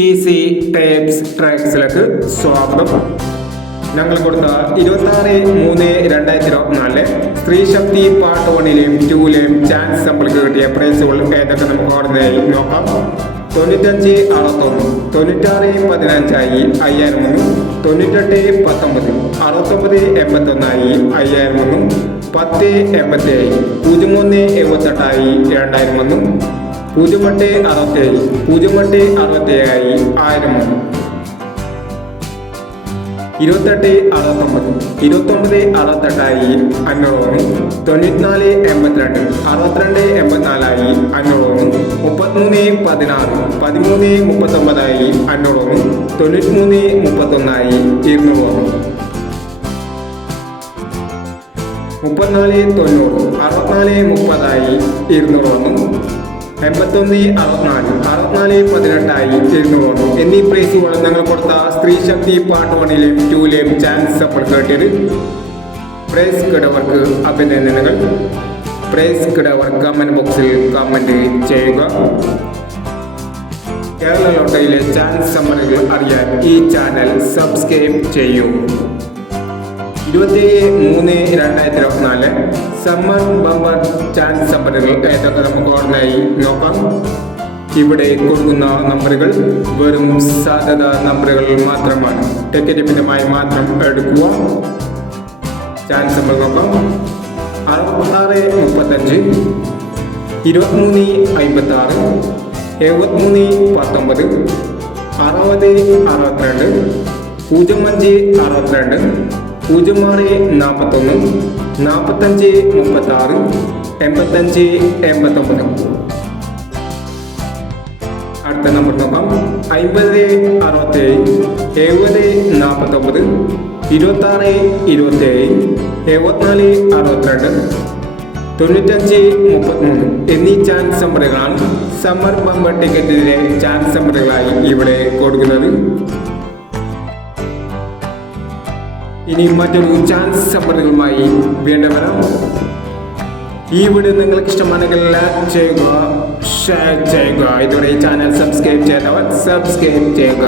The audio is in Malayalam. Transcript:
ഈസി ടേപ്സ് ട്രാക്സിലേക്ക് സ്വാഗതം. ഞങ്ങൾ കൊടുത്ത 26/3/2024 സ്ത്രീ ശക്തി പാർട്ട് 1ലെയും 2ലെയും ചാൻസ് സമ്പിൾക്ക് കിട്ടിയ പ്രൈസുകൾ ഏതൊക്കെ നമുക്ക് ഓർമ്മയായി നോക്കാം. 95 61, 96 15 ആയി 5001, 98 19, 69 81 ആയി 5001, 10 87 ആയി 01 78 ആയി 2001, 08 67, 08 67 ആയി 1001, 28 69, 29 68 ആയി 501, 94 82, 62 84 ആയി 501, 33 16, 13 39 ആയി 501, 93 31 ആയി 200, 34 90, 64 30 ആയി 201, 81 64, 64 18 ആയി 201 എന്നീ പ്രൈസുകൾ ഞങ്ങൾ കൊടുത്ത സ്ത്രീ ശക്തി പാർട്ട് 1ലെയും 2ലെയും ചാൻസ് സപ്പോർട്ട് കേട്ടത്. പ്രൈസ് കിടവർക്ക് അഭിനന്ദനങ്ങൾ. പ്രൈസ് കിടവർ കമന്റ് ബോക്സിൽ കമന്റ് ചെയ്യുക. കേരള ലോട്ടറിയിലെ ചാൻസ് സമ്മറുകൾ അറിയാൻ ഈ ചാനൽ സബ്സ്ക്രൈബ് ചെയ്യൂ. 27/3/2024 സമ്മർ ബമ്പർ ചാൻസ് സമ്മറുകൾ ഏതൊക്കെ നമുക്ക് ഓർമ്മയായി നോക്കാം. ഇവിടെ കൊടുക്കുന്ന നമ്പറുകൾ വെറും സാധ്യത നമ്പറുകൾ മാത്രമാണ്. ടിക്കറ്റ് മിതമായി മാത്രം എടുക്കുക. ചാൻസ് നമ്പർ നോക്കാം. 66 35, 23 56, 73 19, 60 62, 05 62, 06 41, 45 36, 85 89. അടുത്ത നമ്പർ നോക്കാം. 50 67, 70 49, 26 27, 74 62, 95 33 എന്നീ ചാൻസ് നമ്പറുകളാണ് സമ്മർ ബമ്പർ ടിക്കറ്റിലെ ചാൻസ് നമ്പറുകളായി ഇവിടെ കൊടുക്കുന്നത്. ഇനി മറ്റൊരു ചാൻസ് സമ്മറുകളുമായി വീണ്ടും വരാം. ഈ വീഡിയോ നിങ്ങൾക്ക് ഇഷ്ടമാണെങ്കിൽ ലൈക്ക് ചെയ്യുക, ഷെയർ ചെയ്യുക. ഇതുവരെ ഈ ചാനൽ സബ്സ്ക്രൈബ് ചെയ്തവർ സബ്സ്ക്രൈബ് ചെയ്യുക.